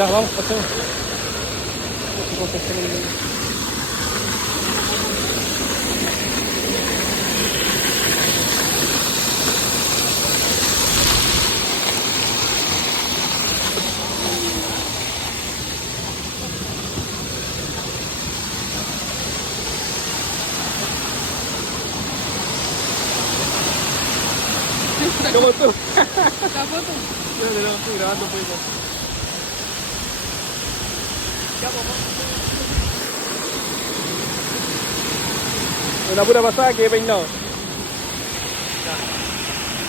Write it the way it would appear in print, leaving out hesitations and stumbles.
Ya, vamos, pasemos. ¿Cómo tú? La foto. Yo no estoy grabando pues. Una pura pasada que he peinado.